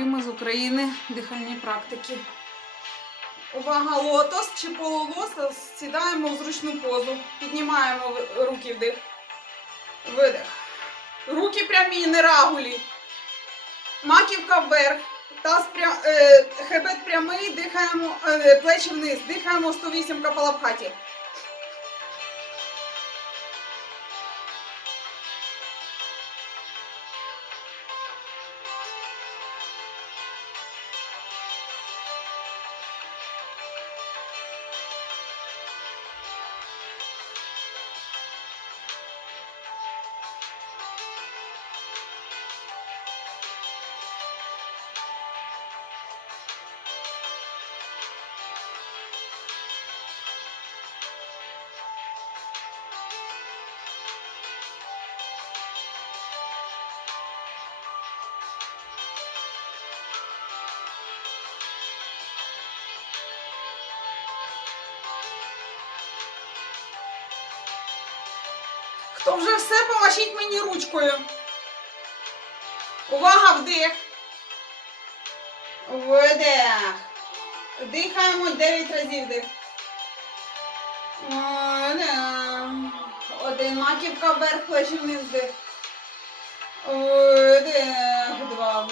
Любимо з України дихальні практики. Увага, лотос чи полулотос. Сідаємо в зручну позу. Піднімаємо руки вдих. Видих. Руки прямі, не рагулі. Маківка вверх. Таз пря... е, хребет прямий, дихаємо, е, плечі вниз. Дихаємо 108 капалабхаті. Хто вже все, помашіть мені ручкою. Увага, вдих. Видих. Дихаємо 9 разів вдих. Один маківка вверх, плечі вниз вдих. Видих. Два.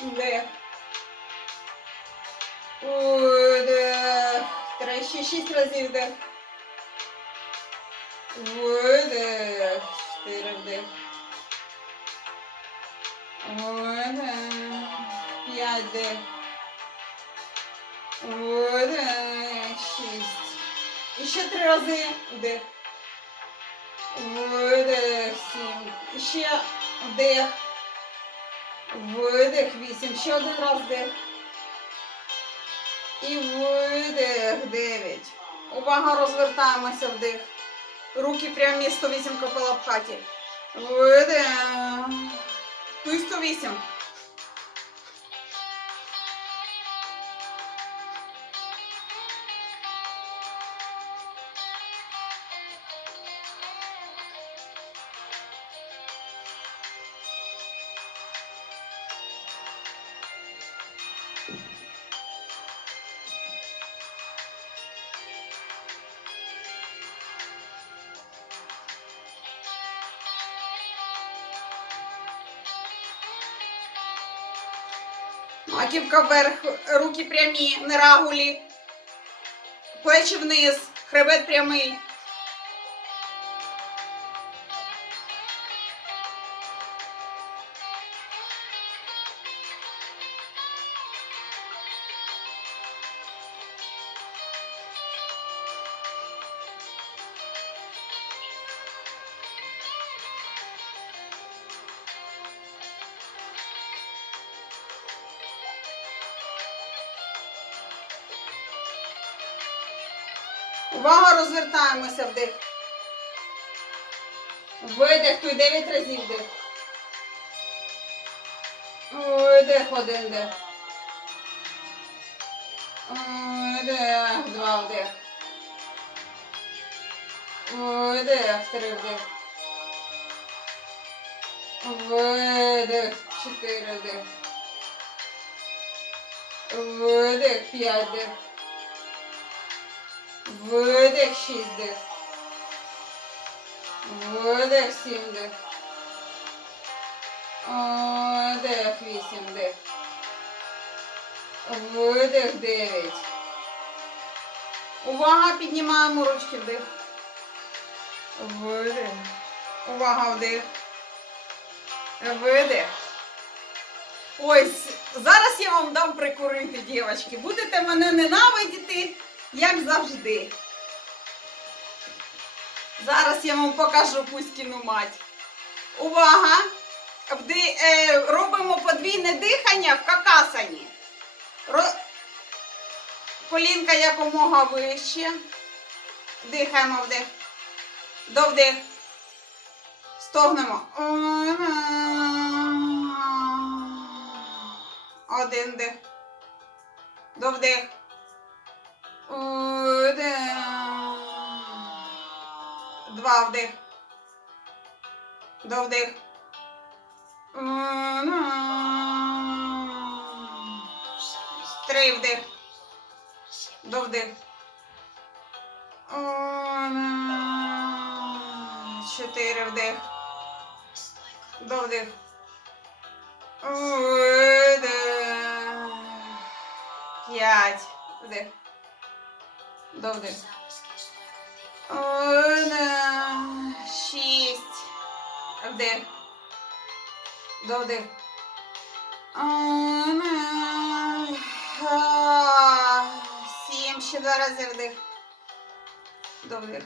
Вдих. Видих. Три, ще шість разів вдих. Видих. Чотири вдих. Видих. П'ять вдих. Видих. Шість. І ще три рази вдих. Видих. Сім. Ще вдих. Видих. Вісім. Ще один раз вдих. І видих. Дев'ять. Увага, розвертаємося вдих. Руки прямі 108 капелапхаті. Видих. Туй 108. Маківка вверх, руки прямі, нерагулі. Плечі вниз, хребет прямий. Увага, розвертаємося вдих. Видих, туй 9 разів вдих. Видих, один вдих. Видих, два вдих. Видих, три вдих. Видих, чотири вдих. Видих, п'ять вдих. Видих, шість дих. Видих, сім дих. Видих, вісім дих. Видих, дев'ять. Увага, піднімаємо ручки вдих. Видих. Увага, вдих. Видих. Ось, зараз я вам дам прикурити, дівчатки. Будете мене ненавидіти, як завжди. Зараз я вам покажу Пуськіну мать. Увага! Вди, е, робимо подвійне дихання в какасані. Ро... Колінка якомога вище. Дихаємо вдих. Довдих. Стогнемо. Один дих. Довдих. Два вдих. Довдих. Один. Три вдих. До вдих. Чотири вдих. До вдих. П'ять. Вдих. До. Видих. Шість. Вдих. До вдих. Сім. Ще два рази вдих. До вдих.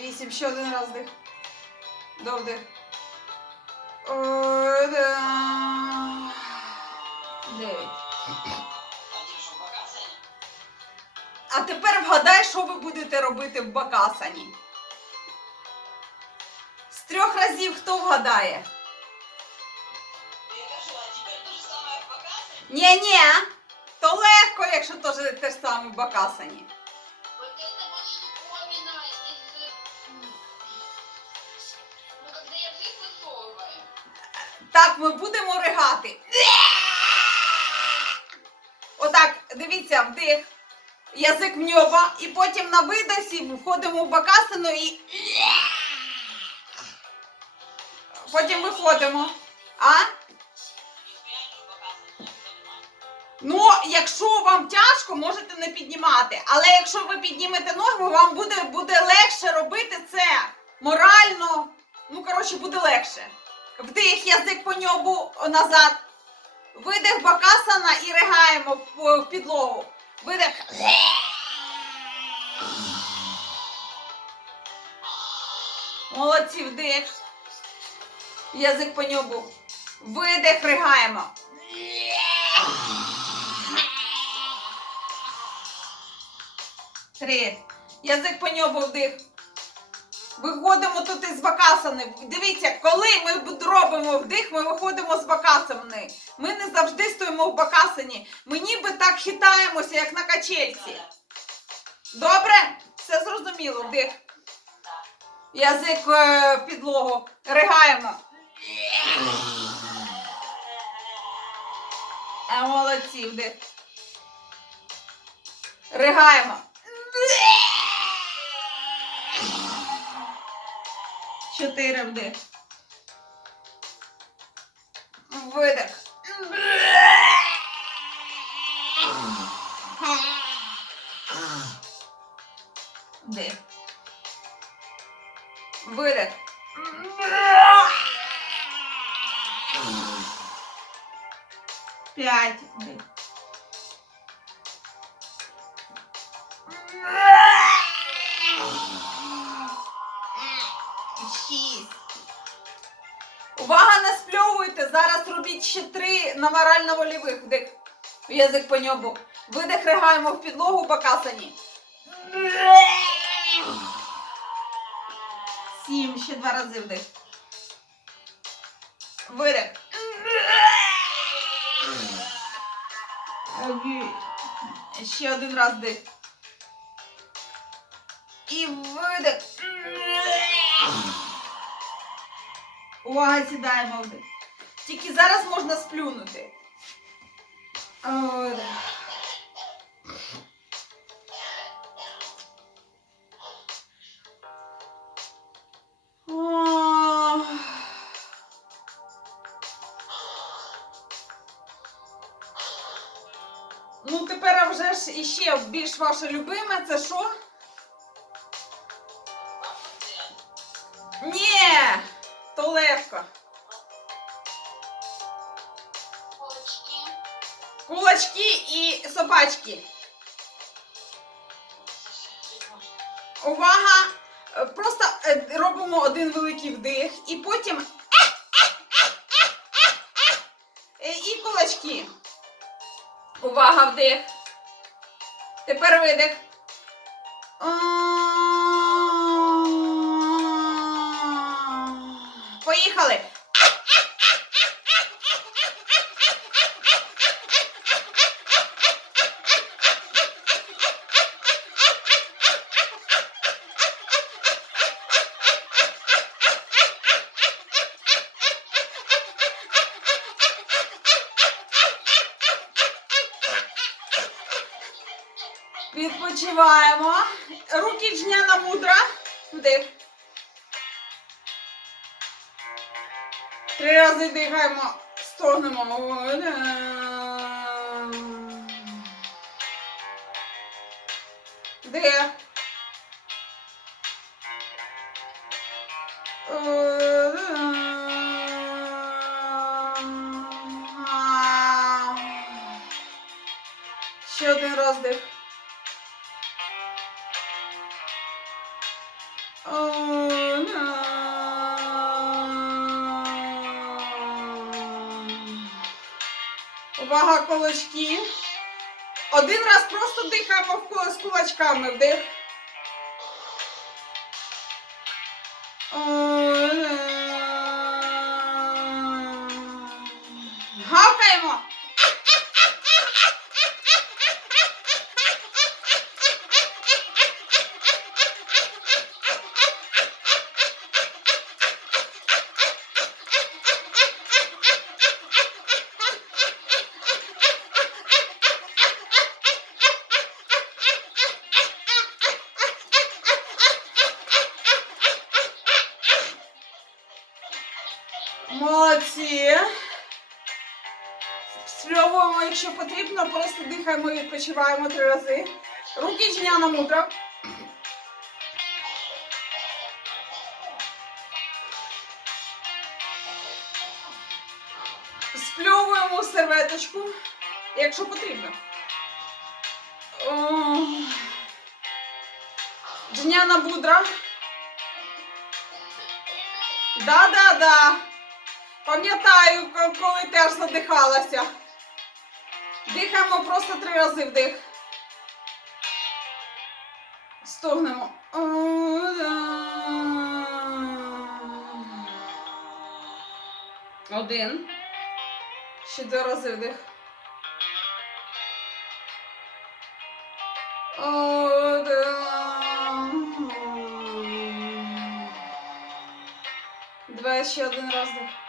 Вісім. Ще один раз вдих. До вдих. Дев'ять. А тепер вгадай, що ви будете робити в Бакасані. З трьох разів хто вгадає? Я кажу, а теперь то же самое в показе? Ні-ні, то легко, якщо теж те ж саме в Бакасані. Вот это вот штуковина из... м, Ну, когда язык высовываю. Так, ми будемо ригати. Дивіться, вдих. Язик в небо, і потім на видосі входимо в бакасину і. Потім виходимо. А? Ну, якщо вам тяжко, можете не піднімати. Але якщо ви піднімете ноги, вам буде, буде легше робити це морально. Ну, коротше, буде легше. Вдих язик по ньобу назад. Видих бакасана і ригаємо в, підлогу. Видих. Молодці, вдих. Язик по ньобу. Видих, ригаємо. Три. Язик по ньобу вдих. Виходимо тут із бакасани. Дивіться, коли ми робимо вдих, ми виходимо з бакасани. Ми не завжди стоїмо в бакасані. Ми ніби так хитаємося, як на качельці. Добре? Все зрозуміло, вдих. Язик е, в підлогу. Ригаємо. Молодці, вдих. Ригаємо. Чотири вдих. Видих. Вдих. Видих. П'ять. Вдих. Спльовуйте. Зараз робіть ще три наварально-волівих. Вдих. Язик по ньобу. Видих ригаємо в підлогу бакасані. Сім. Ще два рази вдих. Видих. Ще один раз вдих. І видих. Увага, сідаємо вдих. Тільки зараз можна сплюнути. О, Ну, тепер вже ж іще більш ваше любиме, це що? Кулачки і собачки. Увага! Просто е, робимо один великий вдих і потім Е, і кулачки. Увага, вдих. Тепер видих. Поїхали. Відпочиваємо. Руки жняна мудра. Вдих. Три рази дихаємо, стогнемо. Вдих. Ще один раз кулачки. Один раз просто дихаємо з кулачками. Вдих. Якщо просто дихаємо і відпочиваємо три рази. Руки жняна мудра. Спльовуємо серветочку, якщо потрібно. О. Жняна мудра. Да-да-да. Пам'ятаю, коли теж задихалася. Дихаємо просто три рази вдих. Стогнемо. Один. Ще два рази вдих. Два ще один раз вдих.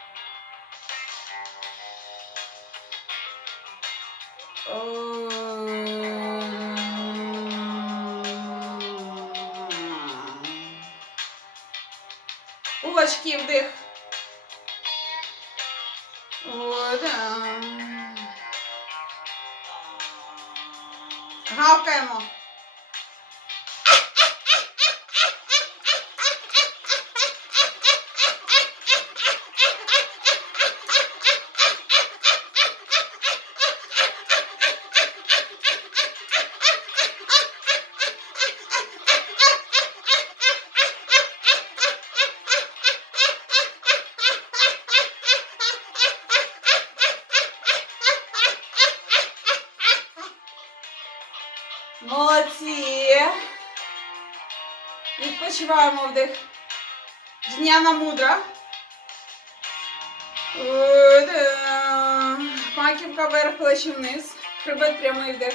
Відпочиваємо вдих. Жняна мудра. Маківка вверх, плечі вниз. Хребет прямий вдих.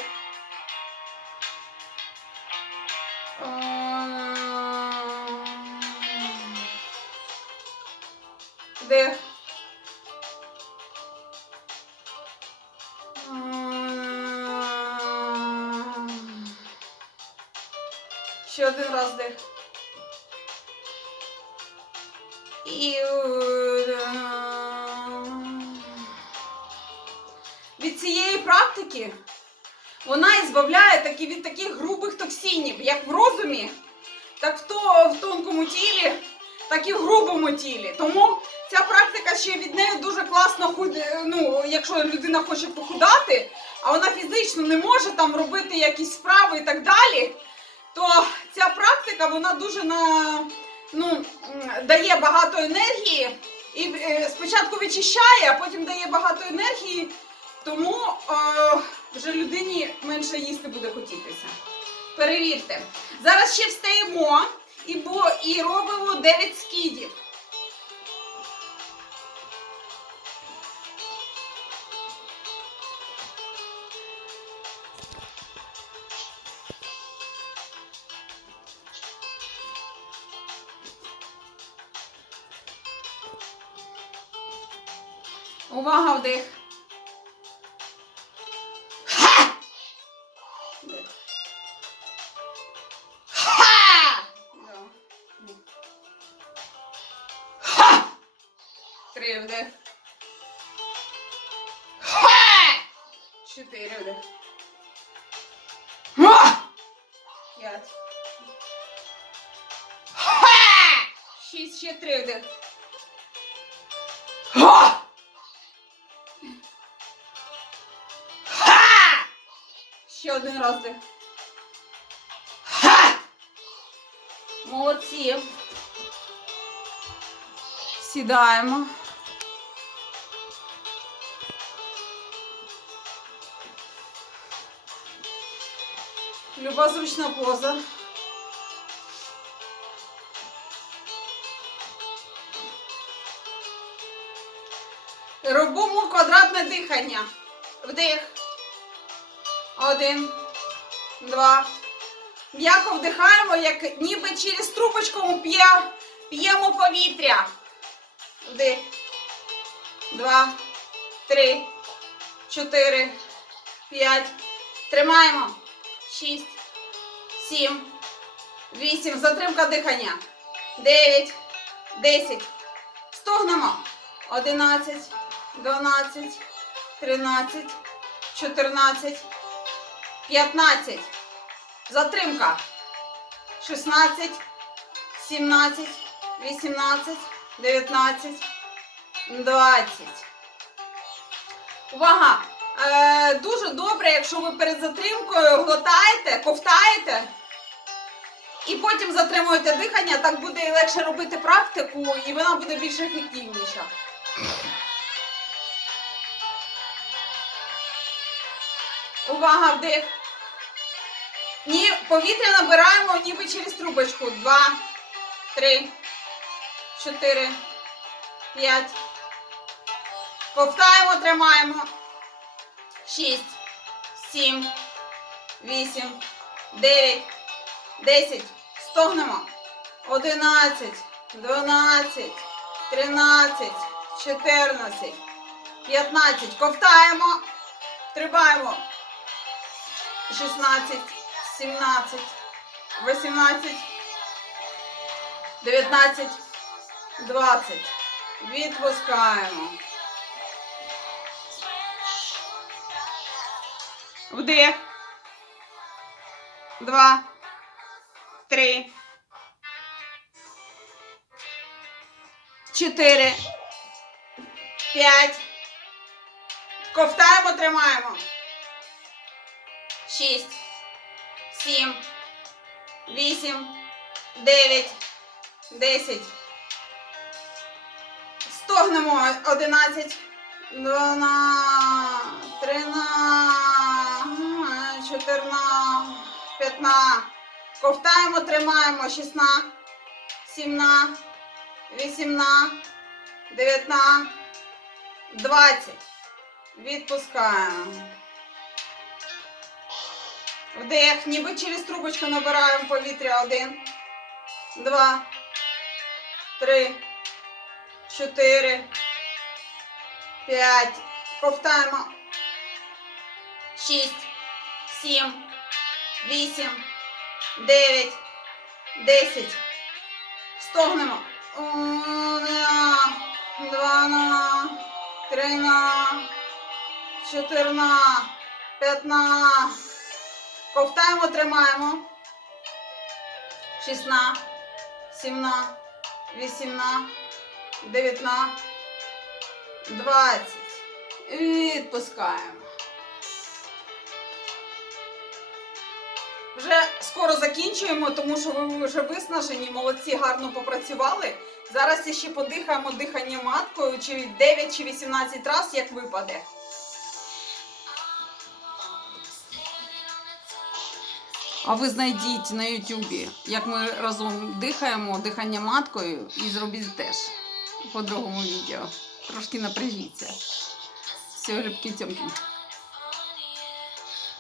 Вдих. Ще один раз вдих. І від цієї практики вона і збавляє такі від таких грубих токсинів, як в розумі, так в, то, в тонкому тілі, так і в грубому тілі. Тому ця практика ще від неї дуже класно худ... ну, якщо людина хоче похудати, а вона фізично не може там робити якісь справи і так далі, то ця практика вона дуже на, ну, дає багато енергії і е, спочатку вичищає, а потім дає багато енергії, тому е, вже людині менше їсти буде хотітися. Перевірте. Зараз ще встаємо і, бо, і робимо 9 скидів. Увага вдих. Ха! Вдих. Ха! Два. Ха! Три вдих. Ха! Чотири вдих. Ха! П'ять. Ха! Шість, ще три вдих. Один раз вдих. Ха! Молодці. Сідаємо. Люба зручна поза. Робимо квадратне дихання. Вдих. Один. Два. М'яко вдихаємо, як ніби через трубочку п'ємо повітря. Вдих. Два. Три. Чотири. П'ять. Тримаємо. Шість. Сім. Вісім. Затримка дихання. Дев'ять. Десять. Стогнемо. Одинадцять. Дванадцять. Тринадцять. Чотирнадцять. П'ятнадцять. Затримка. 16, 17, 18, 19, 20. Увага! Е, дуже добре, якщо ви перед затримкою глотаєте, ковтаєте і потім затримуєте дихання, так буде легше робити практику і вона буде більш ефективніша. Увага, вдих. Ні, повітря набираємо ніби через трубочку. Два, три, чотири, п'ять. Ковтаємо, тримаємо. Шість, сім, вісім, дев'ять, десять. Стогнемо. Одинадцять, дванадцять, тринадцять, чотирнадцять, п'ятнадцять. Ковтаємо. Тримаємо. 16, 17, 18, 19, 20. Відпускаємо. Вдих. Два. Три. Чотири. П'ять. Ковтаємо, тримаємо. Шість. Сім. Вісім. Дев'ять. Десять. Стогнемо. Одинадцять. Дванадцять. Тринадцять. Чотирнадцять. П'ятнадцять. Ковтаємо, тримаємо. Шістнадцять. Сімнадцять. Вісімнадцять. Дев'ятнадцять. Двадцять. Відпускаємо. Вдих, ніби через трубочку набираємо повітря. Один, два, три, чотири, п'ять. Ковтаємо. Шість, сім, вісім, дев'ять, десять. Стогнемо. Одна, двана, трина, чотирна, п'ятна. Ковтаємо, тримаємо. 16, 17, 18, 19, 20. Відпускаємо. Вже скоро закінчуємо, тому що ви вже виснажені, молодці, гарно попрацювали. Зараз ще подихаємо дихання маткою, чи 9 чи 18 разів, як випаде. А ви знайдіть на Ютубі, як ми разом дихаємо, дихання маткою, і зробіть теж по другому відео. Трошки напряжіться. Все, любки тьомки.